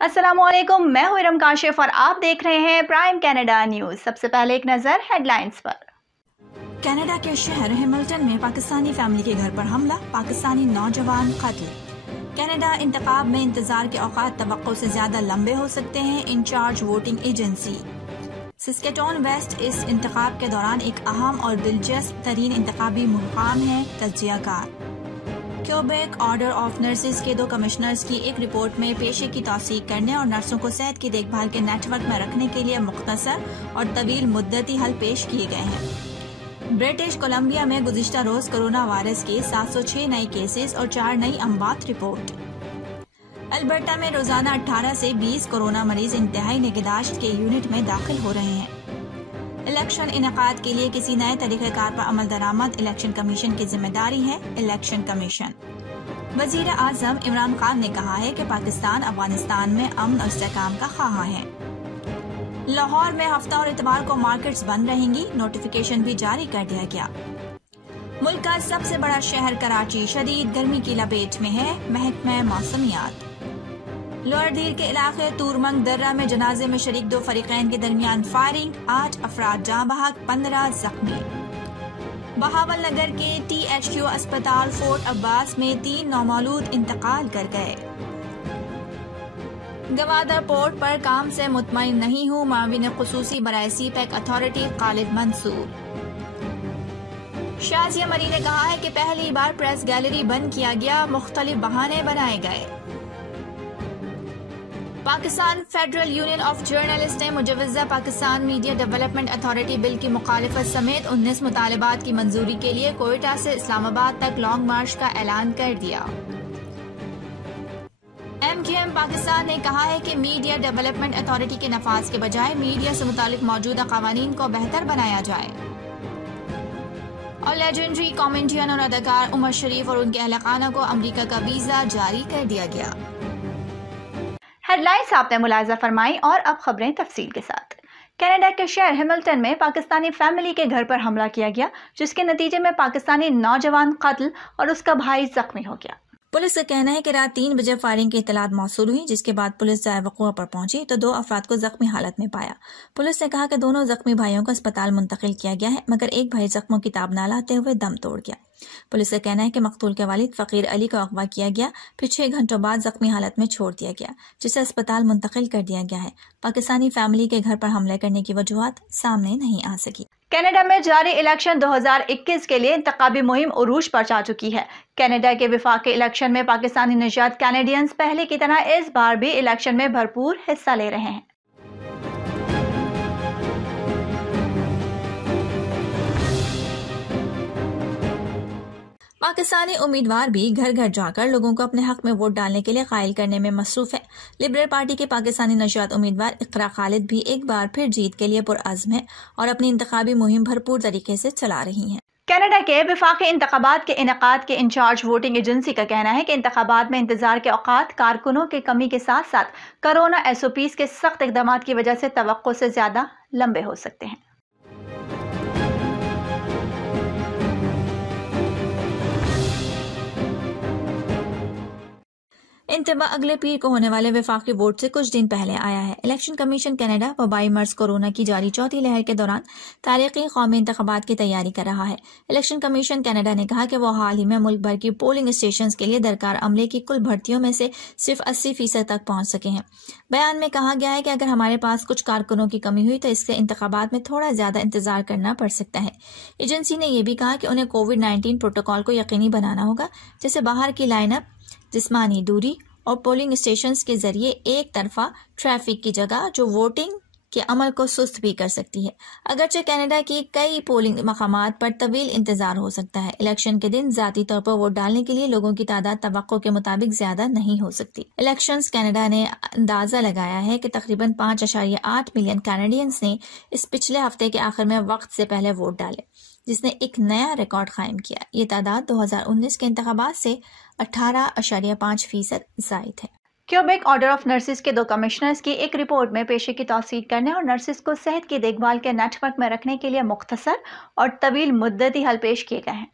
अस्सलामु अलैकुम, मैं हूं इरम काशिफ और आप देख रहे हैं प्राइम कनाडा न्यूज़। सबसे पहले एक नज़र हेडलाइंस पर। कनाडा के शहर हैमिल्टन में पाकिस्तानी फैमिली के घर पर हमला, पाकिस्तानी नौजवान कत्ल। कनाडा इंतखाब में इंतजार के औकात तवक्को से ज्यादा लंबे हो सकते हैं, इंचार्ज वोटिंग एजेंसी। सिस्केटोन वेस्ट इस इंतखाब के दौरान एक अहम और दिलचस्प तरीन इंतखाबी मुकाम है, तज्जियाकार। क्यूबेक ऑर्डर ऑफ नर्सेज के 2 कमिश्नर्स की एक रिपोर्ट में पेशे की तौसीक करने और नर्सों को सेहत की देखभाल के नेटवर्क में रखने के लिए मुख्तसर और तवील मुद्दती हल पेश किए गए हैं। ब्रिटिश कोलंबिया में गुज़िश्ता रोज कोरोना वायरस के 706 नए केसेस और 4 नई अमवात रिपोर्ट। अल्बर्टा में रोजाना 18 से 20 कोरोना मरीज इंतहाई निगहदाश्त के यूनिट में दाखिल हो रहे हैं। इलेक्शन इनेकाद के लिए किसी नए तरीक़ेकार पर अमल दरामद इलेक्शन कमीशन की जिम्मेदारी है, इलेक्शन कमीशन। वज़ीर आज़म इमरान खान ने कहा है कि पाकिस्तान अफगानिस्तान में अमन और इस्तेहकाम का ख्वाह है। लाहौर में हफ्ता और इतवार को मार्केट्स बंद रहेंगी, नोटिफिकेशन भी जारी कर दिया गया। मुल्क का सबसे बड़ा शहर कराची शदीद गर्मी की लपेट में है, महकमा मौसमियात। लोअर दीर के इलाके तूरमंग दर्रा में जनाजे में शरीक 2 फरीकैन के दरमियान फायरिंग, 8 अफराद जाँ बहक, 15 जख्मी। बहावल नगर के THQ अस्पताल फोर्ट अब्बास में 3 नौमौलूद इंतकाल कर गए। गवादर पोर्ट पर काम से मुतमईन नहीं हूँ, माविन खुसूसी बराए सीपैक अथॉरिटी खालिद मंसूर। शाजिया मरी ने कहा है कि पहली बार प्रेस गैलरी बंद किया गया, मुख्तलिफ बहाने बनाए गए। Pakistan federal union of journalist ने मुजवजा Pakistan media development authority bill की मुखालिफत समेत 19 मुतालबात की मंजूरी के लिए कोयटा से इस्लामाबाद तक लॉन्ग मार्च का ऐलान कर दिया। MKM पाकिस्तान ने कहा है कि मीडिया डेवलपमेंट अथॉरिटी के नफाज के बजाय मीडिया से मुतालिक मौजूदा कवानीन को बेहतर बनाया जाए। और लेजेंडरी कॉमेडियन और अदाकार उमर शरीफ और उनके अहलखाना को अमरीका का वीजा जारी कर दिया गया। हेडलाइंस आपने मुलाहिजा फरमाई और अब खबरें तफसील के साथ। कनाडा के शहर हैमिल्टन में पाकिस्तानी फैमिली के घर पर हमला किया गया, जिसके नतीजे में पाकिस्तानी नौजवान कत्ल और उसका भाई जख्मी हो गया। पुलिस का कहना है कि रात 3 बजे फायरिंग की इत्तलात मौसूल हुई, जिसके बाद पुलिस जाए वक़ूआ पर पहुंची तो 2 अफराद को जख्मी हालत में पाया। पुलिस ने कहा कि दोनों जख्मी भाइयों को अस्पताल मुंतकिल किया गया है, मगर एक भाई जख्मों की ताब ना लाते हुए दम तोड़ गया। पुलिस का कहना है कि मकतूल के वालिद फकीर अली को अगवा किया गया, फिर 6 घंटों बाद जख्मी हालत में छोड़ दिया गया, जिसे अस्पताल मुंतकिल कर दिया गया है। पाकिस्तानी फैमिली के घर पर हमले करने की वजूहात सामने नहीं आ सकी। कनाडा में जारी इलेक्शन 2021 के लिए इंतखाबी मुहिम उरूज पर जा चुकी है। कनाडा के वफाकी इलेक्शन में पाकिस्तानी निजात कैनेडियंस पहले की तरह इस बार भी इलेक्शन में भरपूर हिस्सा ले रहे हैं। पाकिस्तानी उम्मीदवार भी घर घर जाकर लोगों को अपने हक में वोट डालने के लिए कायल करने में मसरूफ है। लिबरल पार्टी के पाकिस्तानी नशात उम्मीदवार इकरा खालिद भी एक बार फिर जीत के लिए पुरअज़्म है और अपनी इंतखाबी मुहिम भरपूर तरीके से चला रही हैं। कनाडा के वफाकी इंतखाबात के इनेकाद के इंचार्ज वोटिंग एजेंसी का कहना है कि इंतखाबात में इंतजार के औकात कारकुनों की कमी के साथ साथ कोरोना SOPs के सख्त इकदाम की वजह से तवक्को से ज्यादा लंबे हो सकते हैं। इंतबा अगले पीर को होने वाले वफाकी वोट से कुछ दिन पहले आया है। इलेक्शन कमीशन कनाडा वबाई मर्ज कोरोना की जारी चौथी लहर के दौरान तारीखी कौमी इंतखाबात की तैयारी कर रहा है। इलेक्शन कमीशन कनाडा ने कहा कि वो हाल ही में मुल्क भर की पोलिंग स्टेशन के लिए दरकार अमले की कुल भर्तियों में से सिर्फ 80% तक पहुंच सके हैं। बयान में कहा गया है कि अगर हमारे पास कुछ कारकुनों की कमी हुई तो इससे इंतखाबात में थोड़ा ज्यादा इंतजार करना पड़ सकता है। एजेंसी ने यह भी कहा कि उन्हें कोविड-19 प्रोटोकॉल को यकीनी बनाना होगा, जैसे बाहर की लाइनअप, जिस्मानी दूरी और पोलिंग स्टेशंस के जरिए एक तरफा ट्रैफिक की जगह, जो वोटिंग के अमल को सुस्त भी कर सकती है। अगरचे कनाडा की कई पोलिंग मकामात पर तवील इंतजार हो सकता है। इलेक्शन के दिन जाती तौर पर वोट डालने के लिए लोगों की तादाद तवक्को के मुताबिक ज्यादा नहीं हो सकती। इलेक्शंस कनाडा ने अंदाजा लगाया है कि तकरीबन 5.8 मिलियन कैनेडियंस ने इस पिछले हफ्ते के आखिर में वक्त से पहले वोट डाले, जिसने एक नया रिकॉर्ड कायम किया। ये तादाद 2019 के इंतखाबात से 18.5% ज़ायद है। क्यूबेक ऑर्डर ऑफ नर्सेज के 2 कमिश्नर्स की एक रिपोर्ट में पेशे की तौसीक करने और नर्सेज को सेहत की देखभाल के नेटवर्क में रखने के लिए मुख्तसर और तवील मुद्दती हल पेश किए गए हैं।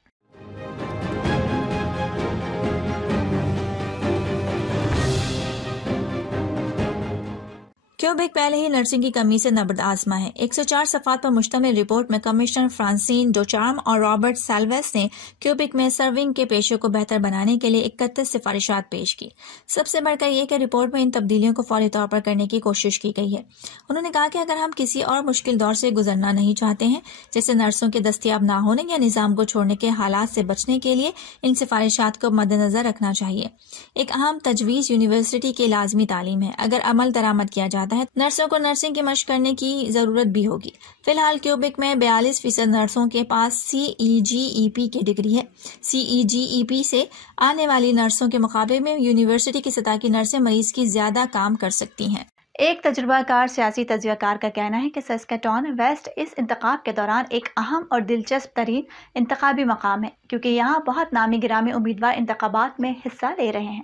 क्यूबेक पहले ही नर्सिंग की कमी से नब्ज आजमा है। 104 सफ़ात पर मुश्तमिल रिपोर्ट में कमिश्नर फ्रांसिन डोचार्म और रॉबर्ट सैल्वेस ने क्यूबेक में सर्विंग के पेशे को बेहतर बनाने के लिए 31 सिफारिशात पेश की। सबसे बढ़कर यह कि रिपोर्ट में इन तब्दीलियों को फौरी तौर पर करने की कोशिश की गई है। उन्होंने कहा कि अगर हम किसी और मुश्किल दौर से गुजरना नहीं चाहते हैं, जैसे नर्सों के दस्तयाब ना होने या निज़ाम को छोड़ने के हालात से बचने के लिए इन सिफारिशात को मद्देनजर रखना चाहिए। एक अहम तजवीज़ यूनिवर्सिटी की लाजमी तालीम है। अगर अमल दरामद किया जाता है, नर्सों को नर्सिंग की मशक करने की जरूरत भी होगी। फिलहाल क्यूबेक में 42% नर्सों के पास CEGEP की डिग्री है। CEGEP से आने वाली नर्सों के मुकाबले में यूनिवर्सिटी की सतह की नर्सें मरीज की ज्यादा काम कर सकती हैं। एक तजुर्बाकार सियासी तजज़ियाकार का कहना है कि सस्केटॉन वेस्ट इस इंतखाब के दौरान एक अहम और दिलचस्प तरीन इंतखाबी मकाम है, क्योंकि यहाँ बहुत नामी गिरामी उम्मीदवार इंतखाबात में हिस्सा ले रहे हैं।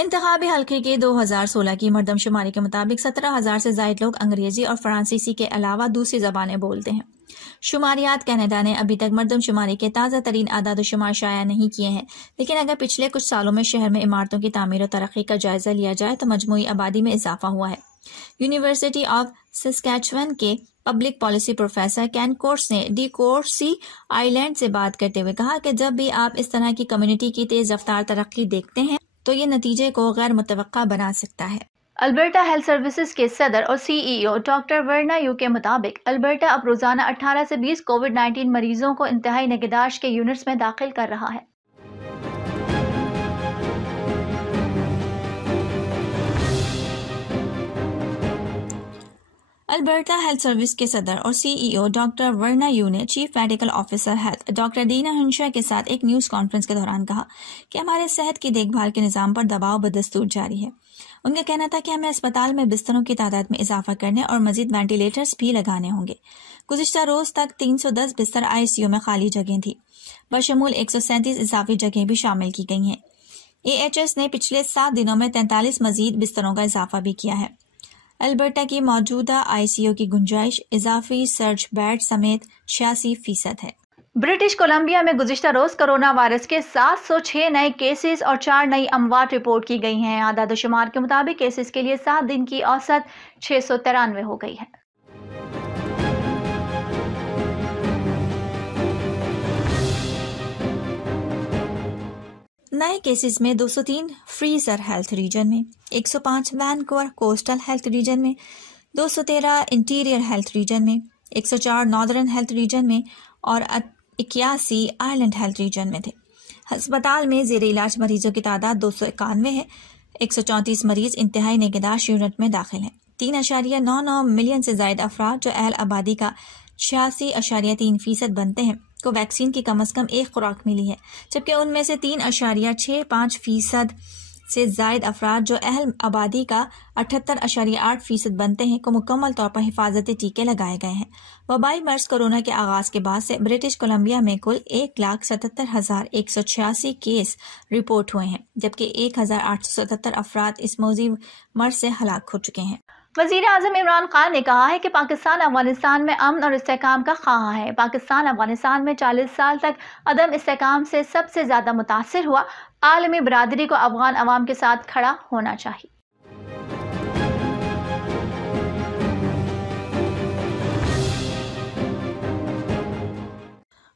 इंतखाबी हल्के के 2016 की मरदमशुमारी के मुताबिक 17,000 से ज्यादा लोग अंग्रेजी और फ्रांसीसी के अलावा दूसरी जबानें बोलते हैं। शुमारियात कनाडा ने अभी तक मरदमशुमारी के ताज़ा तरीन आदाद शुमार शाया नहीं किए हैं, लेकिन अगर पिछले कुछ सालों में शहर में इमारतों की तामीर और तरक्की का जायजा लिया जाए तो मजमूई आबादी में इजाफा हुआ है। यूनिवर्सिटी ऑफ सस्कैचुअन के public policy professor can course ने डी कोर्सी आइलैंड से बात करते हुए कहा कि जब भी आप इस तरह की कम्युनिटी की तेज रफ्तार तरक्की देखते हैं तो ये नतीजे को गैर मुतवक्का बना सकता है। अल्बर्टा हेल्थ सर्विसेज के सदर और CEO डॉक्टर वर्ना यू के मुताबिक अल्बर्टा अब रोजाना 18 से 20 कोविड-19 मरीजों को इंतहाई निगहदाश्त के यूनिट्स में दाखिल कर रहा है। अल्बर्टा हेल्थ सर्विस के सदर और CEO डॉक्टर वर्ना यू ने chief medical officer health doctor Deena Hansha के साथ एक न्यूज कॉन्फ्रेंस के दौरान कहा कि हमारे सेहत की देखभाल के निजाम पर दबाव बदस्तूर जारी है। उनका कहना था कि हमें अस्पताल में बिस्तरों की तादाद में इजाफा करने और मजीद वेंटिलेटर्स भी लगाने होंगे। गुज़िश्ता रोज तक 310 बिस्तर ICU में खाली जगह थी, बशमूल 137 इजाफी जगह भी शामिल की गई हैं। AHS ने पिछले 7 दिनों में 43 मजीद बिस्तरों का इजाफा भी किया है। अल्बर्टा की मौजूदा ICU की गुंजाइश इजाफी सर्ज बेड समेत 86% है। ब्रिटिश कोलंबिया में गुज़िश्ता रोज कोरोना वायरस के 706 नए केसेस और 4 नई अमवात रिपोर्ट की गई हैं। आदाद शुमार के मुताबिक केसेस के लिए 7 दिन की औसत 693 हो गई है। नए केसेस में 203 फ्रीजर हेल्थ रीजन में, 105 वैनकूवर कोस्टल हेल्थ रीजन में, 213 इंटीरियर हेल्थ रीजन में, 104 नॉर्दर्न हेल्थ रीजन में और 81 आइलैंड हेल्थ रीजन में थे। अस्पताल में ज़ेर इलाज मरीजों की तादाद 291 है। 134 मरीज इंतहाई निगहदाश्त यूनिट में दाखिल हैं। 3.99 मिलियन से ज्यादा अफराद जो अहल आबादी का 86.3% बनते हैं को वैक्सीन की कम से कम एक खुराक मिली है, जबकि उनमें से 3.65% से जायद अफराद जो अहल आबादी का 78.8% बनते हैं को मुकम्मल तौर पर हिफाजती टीके लगाए गए हैं। वबाई मर्ज कोरोना के आगाज के बाद से ब्रिटिश कोलंबिया में कुल 1,77,186 केस रिपोर्ट हुए हैं, जबकि 1,877 अफराद इस मौजी मर्ज से हलाक हो चुके हैं। वज़ीर आज़म इमरान खान ने कहा है कि पाकिस्तान अफगानिस्तान में अमन और इस्तेहकाम का ख्वाह है। पाकिस्तान अफगानिस्तान में 40 साल तक अदम इस्तेहकाम से सबसे ज़्यादा मुतासिर हुआ। आलमी बरादरी को अफगान अवाम के साथ खड़ा होना चाहिए।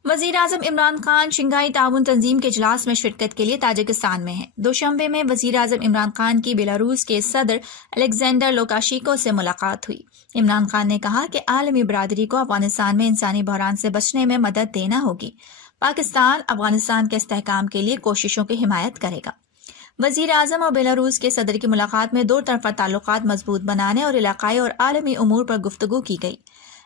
वज़ीर आज़म इमरान खान शंघाई ताउन तंजीम के इजलास में शिरकत के लिए ताजिकिस्तान में हैं। दोशंबे में वज़ीर आज़म इमरान खान की बेलारूस के सदर अलेक्जेंडर लुकाशेंको से मुलाकात हुई। इमरान खान ने कहा कि आलमी बरादरी को अफगानिस्तान में इंसानी बहरान से बचने में मदद देना होगी। पाकिस्तान अफगानिस्तान के इस्तेहकाम के लिए कोशिशों की हिमायत करेगा। वज़ीर आज़म और बेलारूस के सदर की मुलाकात में दो तरफा ताल्लुकात मजबूत बनाने और इलाकाई और आलमी उमूर पर गुफ्तगू की गई।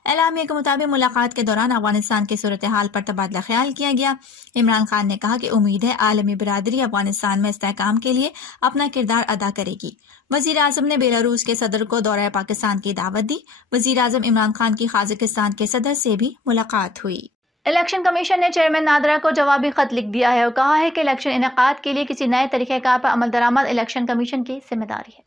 एलामिया के मुताबिक मुलाकात के दौरान अफगानिस्तान की सूरत हाल पर तबादला ख्याल किया गया। इमरान खान ने कहा कि उम्मीद है आलमी बिरादरी अफगानिस्तान में इस्तेहकाम के लिए अपना किरदार अदा करेगी। वज़ीर आज़म ने बेलारूस के सदर को दौरा पाकिस्तान की दावत दी। वज़ीर आज़म इमरान खान की काज़ाकिस्तान के सदर से भी मुलाकात हुई। इलेक्शन कमीशन ने चेयरमैन नादरा को जवाबी खत लिख दिया है और कहा है कि इलेक्शन इनेकाद के लिए किसी नए तरीक़ेकार पर अमल दरामद इलेक्शन कमीशन की जिम्मेदारी है।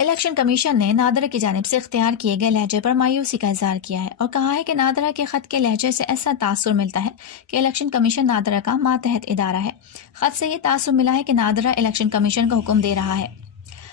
इलेक्शन कमीशन ने नादरा की जानिब से इख्तियार किए गए लहजे पर मायूसी का इजहार किया है और कहा है कि नादरा के खत के लहजे से ऐसा तासुर मिलता है कि इलेक्शन कमीशन नादरा का मातहत इदारा है। खत से ये तासुर मिला है कि नादरा इलेक्शन कमीशन को हुक्म दे रहा है।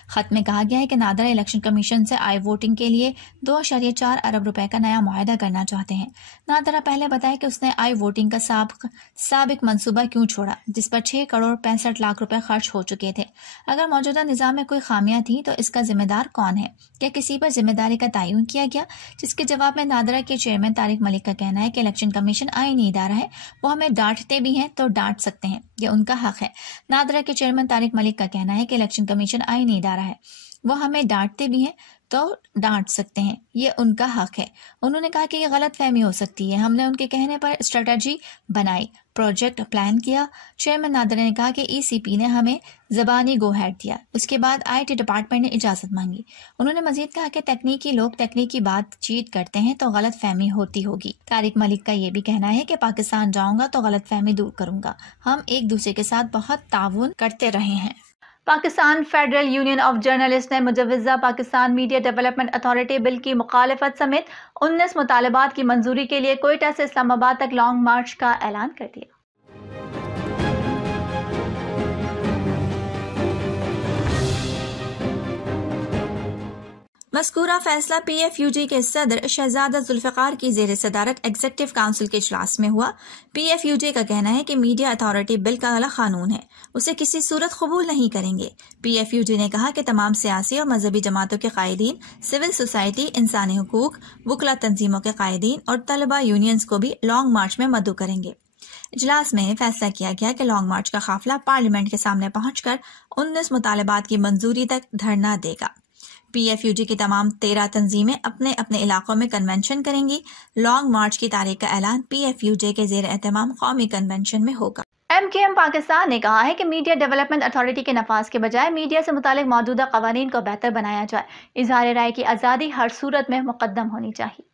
खत में कहा गया है कि नादरा इलेक्शन कमीशन से आई वोटिंग के लिए 2.4 अरब रुपए का नया मुआहदा करना चाहते हैं। नादरा पहले बताया कि उसने आई वोटिंग का साबिक मंसूबा क्यों छोड़ा, जिस पर 6 करोड़ 65 लाख रुपए खर्च हो चुके थे। अगर मौजूदा निज़ाम में कोई खामियां थी तो इसका जिम्मेदार कौन है? क्या किसी पर जिम्मेदारी का तयन किया गया? जिसके जवाब में नादरा के चेयरमैन तारिक मलिक का कहना है कि इलेक्शन कमीशन आईनी इदारा है, वो हमें डांटते भी हैं तो डांट सकते हैं, ये उनका हक है। नादरा के चेयरमैन तारिक मलिक का कहना है कि इलेक्शन कमीशन आईनी इदारा है, वो हमें डांटते भी हैं तो डांट सकते हैं, ये उनका हक है। उन्होंने कहा कि ये गलत फहमी हो सकती है, हमने उनके कहने पर स्ट्रेटजी बनाई, प्रोजेक्ट प्लान किया। चेयरमैन नादरा ने कहा कि ईसीपी ने हमें ज़बानी गो हैड दिया, उसके बाद आईटी डिपार्टमेंट ने इजाज़त मांगी। उन्होंने मजीद कहा कि तकनीकी लोग तकनीकी बातचीत करते हैं तो गलत फहमी होती होगी। तारिक मलिक का ये भी कहना है कि पाकिस्तान जाऊंगा तो गलत फहमी दूर करूंगा, हम एक दूसरे के साथ बहुत ताउन करते रहे हैं। Pakistan federal union of journalist ने मुजव्वज़ा Pakistan media development authority bill की मुखालफत समेत 19 मुतालबात की मंजूरी के लिए कोयटा से इस्लामाबाद तक लॉन्ग मार्च का ऐलान कर दिया। मज़कूरा फैसला PFUG के सदर शहजादा जुल्फ़िकार की ज़ेर सदारत एग्जीक्यूटिव काउंसिल के इजलास में हुआ। PFUG का कहना है कि मीडिया अथॉरिटी बिल का गलत कानून है, उसे किसी सूरत कबूल नहीं करेंगे। PFUG ने कहा कि तमाम सियासी और मजहबी जमातों के कायदीन, सिविल सोसाइटी, इंसानी हुकूक, वकला तंजीमों के कायदीन और तलबा यूनियंस को भी लॉन्ग मार्च में मदऊ करेंगे। इजलास में फैसला किया गया कि लॉन्ग मार्च का काफिला पार्लियामेंट के सामने पहुंचकर 19 मुतालबात की मंजूरी तक धरना देगा। PFUG की तमाम 13 तंजीमें अपने अपने इलाकों में कन्वेंशन करेंगी। लॉन्ग मार्च की तारीख का ऐलान PFUG के ज़ेर एहतमाम कौमी कन्वेंशन में होगा। MKM पाकिस्तान ने कहा है कि मीडिया डेवलपमेंट अथॉरिटी के नफाज के बजाय मीडिया से मुतालिक मौजूदा कवानीन को बेहतर बनाया जाए। इजहार राय की आज़ादी हर सूरत में मुकद्दम होनी चाहिए।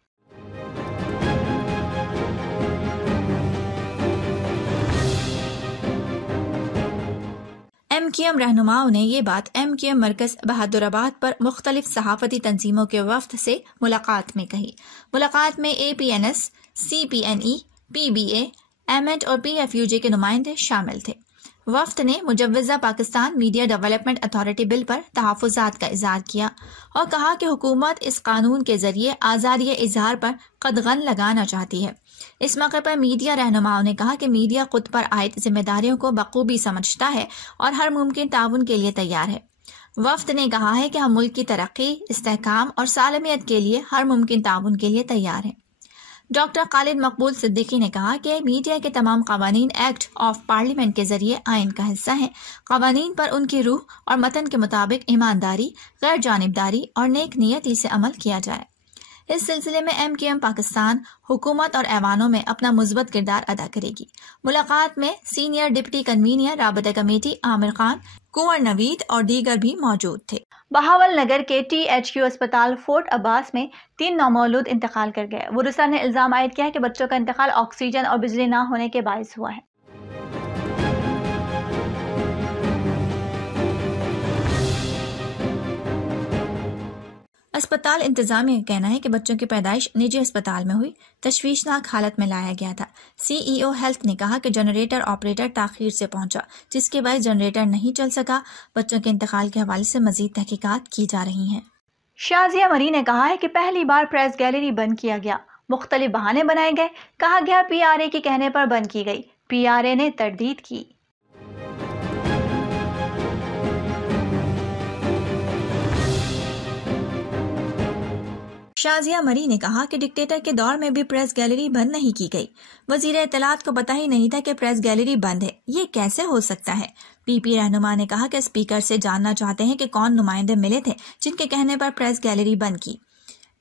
MKM रहनुमाओं ने ये बात MKM मरकज बहादुराबाद पर मुख्तलिफ सहाफती तंजीमों के वफ्द से मुलाकात में कही। मुलाकात में APNS, CPNE, PBA, एमेट और PFUG के नुमाइंदे शामिल थे। वफ्द ने मुजव्वज़ा Pakistan media development authority bill पर तहफ़्फ़ुज़ात का इज़हार किया और कहा कि हुकूमत इस कानून के जरिए आज़ादी इज़हार पर कदगन लगाना चाहती है। इस मौके पर मीडिया रहनुमाओं ने कहा कि मीडिया खुद पर आयद जिम्मेदारियों को बखूबी समझता है और हर मुमकिन ताउन के लिए तैयार है। वफ्द ने कहा है कि हम मुल्क की तरक्की, इस्तेहकाम और सालमियत के लिए हर मुमकिन ताउन के लिए तैयार हैं। डॉक्टर खालिद मकबूल सिद्दीकी ने कहा कि मीडिया के तमाम कवानीन एक्ट ऑफ पार्लियामेंट के जरिए आइन का हिस्सा हैं। कवानीन पर उनकी रूह और मतन के मुताबिक ईमानदारी, गैर जानिबदारी और नेक नियती से अमल किया जाए। इस सिलसिले में MKM पाकिस्तान हुकूमत और ऐवानों में अपना मुस्बत किरदार अदा करेगी। मुलाकात में सीनियर डिप्टी कन्वीनर राबता कमेटी आमिर खान, कुंवर नवीद और दीगर भी मौजूद थे। बहावल नगर के THQ अस्पताल फोर्ट अब्बास में 3 नौमौलूद इंतकाल कर गए। वुरसा ने इल्जाम आयद किया है कि बच्चों का इंतकाल ऑक्सीजन और बिजली न होने के बायस हुआ है। अस्पताल इंतजामिया का कहना है कि बच्चों की पैदाइश निजी अस्पताल में हुई, तशवीशनाक हालत में लाया गया था। CEO हेल्थ ने कहा कि जनरेटर ऑपरेटर ताखीर से पहुंचा, जिसके बाद जनरेटर नहीं चल सका। बच्चों के इंतकाल के हवाले से मजीद तहकीकात की जा रही हैं। शाजिया मरी ने कहा है कि पहली बार प्रेस गैलरी बंद किया गया, मुख्तलिफ बहाने बनाए गए, कहा गया PRA के कहने पर बंद की गई। PRA ने तरदीद की। शाजिया मरी ने कहा कि डिक्टेटर के दौर में भी प्रेस गैलरी बंद नहीं की गई। वजीर इत्तलात को पता ही नहीं था कि प्रेस गैलरी बंद है, ये कैसे हो सकता है। PP रहनुमा ने कहा कि स्पीकर से जानना चाहते हैं कि कौन नुमाइंदे मिले थे जिनके कहने पर प्रेस गैलरी बंद की।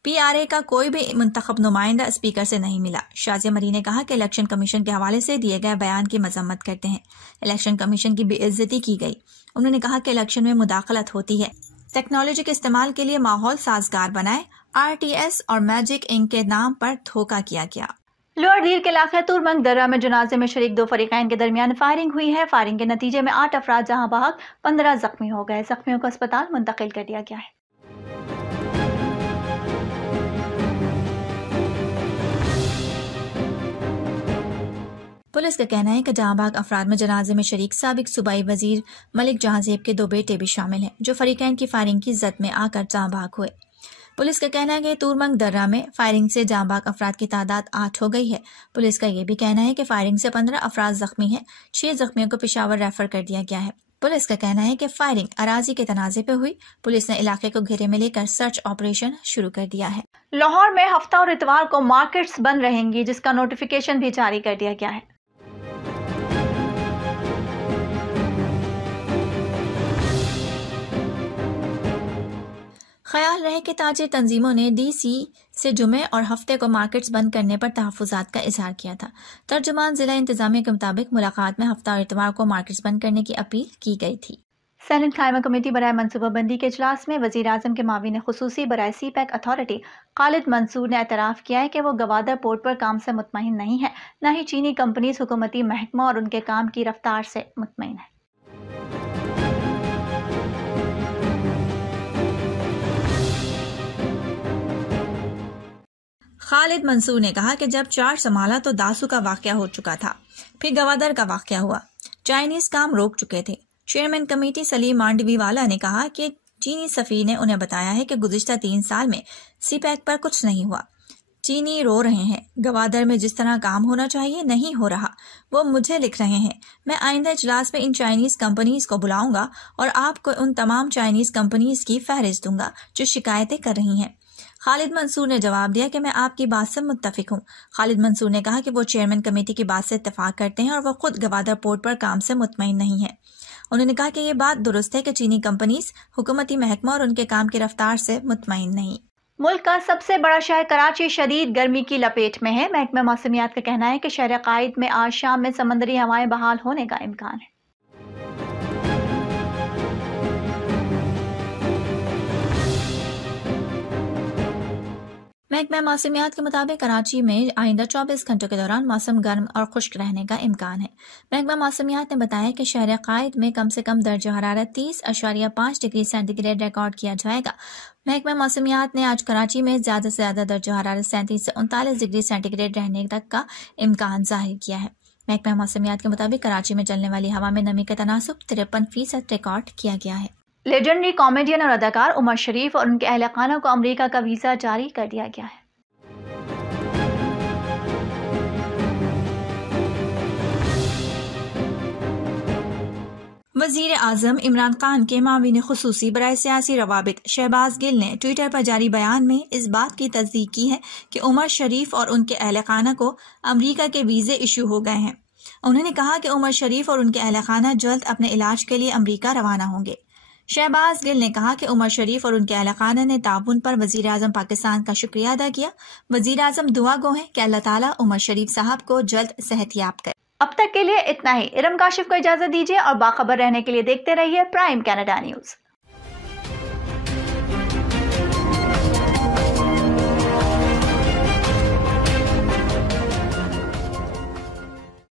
PRA का कोई भी मुंतखब नुमाइंदा स्पीकर से नहीं मिला। शाजिया मरी ने कहा कि इलेक्शन कमीशन के हवाले से दिए गए बयान की मजम्मत करते हैं। इलेक्शन कमीशन की बेइज्जती की गई। उन्होंने कहा कि इलेक्शन में मुदाखलत होती है, टेक्नोलॉजी के इस्तेमाल के लिए माहौल साजगार बनाए। RTS और मैजिक इंक के नाम पर धोखा किया गया। लोअर दीर के इलाके तुरमंग दर्रा में जनाजे में शरीक 2 फरीकैन के दरमियान फायरिंग हुई है। फायरिंग के नतीजे में 8 अफराद जहां बहक 15 जख्मी हो गए। जख्मियों को अस्पताल मुंतकिल कर दिया गया है। पुलिस का कहना है कि जहां भाग अफराद में जनाजे में शरीक साबिक सूबाई वजीर मलिक जहांजेब के 2 बेटे भी शामिल हैं, जो फरीकैन की फायरिंग की जद में आकर जहां भाग हुए। पुलिस का कहना है कि तूरमंग दर्रा में फायरिंग से जहां भाग अफराद की तादाद 8 हो गई है। पुलिस का ये भी कहना है कि फायरिंग से 15 अफराद जख्मी हैं। 6 जख्मियों को पेशावर रेफर कर दिया गया है। पुलिस का कहना है कि फायरिंग अराजी के तनाजे पे हुई। पुलिस ने इलाके को घेरे में लेकर सर्च ऑपरेशन शुरू कर दिया है। लाहौर में हफ्ता और इतवार को मार्केट्स बंद रहेंगी, जिसका नोटिफिकेशन भी जारी कर दिया गया है। ख्याल रहे कि ताजिर तंजीमों ने DC से जुमे और हफ्ते को मार्केट्स बंद करने पर तहफ़्फ़ुज़ात का इजहार किया था। तर्जुमान ज़िला इंतज़ामिया के मुताबिक मुलाकात में हफ्ता और इतवार को मार्केट्स बंद करने की अपील की गई थी। सेनेट कायमा कमेटी बराए मनसूबाबंदी के इजलास में वज़ीर आज़म के माविन खुसूसी बराए CPEC अथॉरिटी खालिद मंसूर ने एतराफ़ किया है कि वो गवादर पोर्ट पर काम से मुतमईन नहीं है, न ही चीनी कंपनीज हुकूमती महकमा और उनके काम की रफ्तार से मुतमईन है। खालिद मंसूर ने कहा कि जब 4 संभाला तो दासू का वाक़या हो चुका था, फिर गवादर का वाक़या हुआ, चाइनीज काम रोक चुके थे। चेयरमैन कमेटी सलीम मांडवीवाला ने कहा कि चीनी सफ़ीर ने उन्हें बताया है कि गुज़िश्ता 3 साल में CPEC पर कुछ नहीं हुआ। चीनी रो रहे हैं, गवादर में जिस तरह काम होना चाहिए नहीं हो रहा। वो मुझे लिख रहे हैं, मैं आइंदा इजलास में इन चाइनीज कंपनीज को बुलाऊंगा और आपको उन तमाम चाइनीज कंपनीज की फहरिस्त दूंगा जो शिकायतें कर रही हैं। खालिद मंसूर ने जवाब दिया कि मैं आपकी बात से मुत्तफिक हूँ। खालिद मंसूर ने कहा कि वो चेयरमैन कमेटी की बात से इत्तेफाक करते हैं और वो खुद गवादर पोर्ट पर काम से मुतमईन नहीं है। उन्होंने कहा कि ये बात दुरुस्त है कि चीनी कंपनीज हुकूमती महकमा और उनके काम की रफ्तार से मुतमईन नहीं। मुल्क का सबसे बड़ा शहर कराची शदीद गर्मी की लपेट में है। महकमा मौसमियात का कहना है कि शहर कायद में आज शाम में समंदरी हवाएं बहाल होने का इम्कान है। महकमा मौसमियात के मुताबिक कराची में आइंदा 24 घंटों के दौरान मौसम गर्म और खुश्क रहने का इम्कान है। महकमा मौसमियात ने बताया कि शहर कायद में कम से कम दर्जा हरारत 30.5 डिग्री सेंटीग्रेड रिकॉर्ड किया जाएगा। महकमा मौसमियात ने आज कराची में ज़्यादा से ज़्यादा दर्जा हरारत 37 से 39 डिग्री सेंटीग्रेड रहने तक का इम्कान जाहिर किया है। महकमा मौसमियात के मुताबिक कराची में चलने वाली हवा में नमी का तनासुब 53% रिकॉर्ड किया गया है। लेजेंडरी कॉमेडियन और अदाकार उमर शरीफ और उनके अहल खाना को अमेरिका का वीज़ा जारी कर दिया गया है। वज़ीर आज़म इमरान खान के माविन खुसूसी बराए सियासी रवाबित शहबाज गिल ने ट्विटर पर जारी बयान में इस बात की तस्दीक की है कि उमर शरीफ और उनके अहल खाना को अमेरिका के वीज़े इशू हो गए हैं। उन्होंने कहा कि उमर शरीफ और उनके अहल खाना जल्द अपने इलाज के लिए अमेरिका रवाना होंगे। शहबाज गिल ने कहा कि उमर शरीफ और उनके अहल खाना ने ताउन पर वज़ीर आज़म पाकिस्तान का शुक्रिया अदा किया। वज़ीर आज़म दुआ गो हैं कि अल्लाह ताला उमर शरीफ साहब को जल्द सेहतयाब करे। अब तक के लिए इतना ही। इरम काशिफ को इजाजत दीजिए और बाखबर रहने के लिए देखते रहिए प्राइम कनाडा न्यूज़।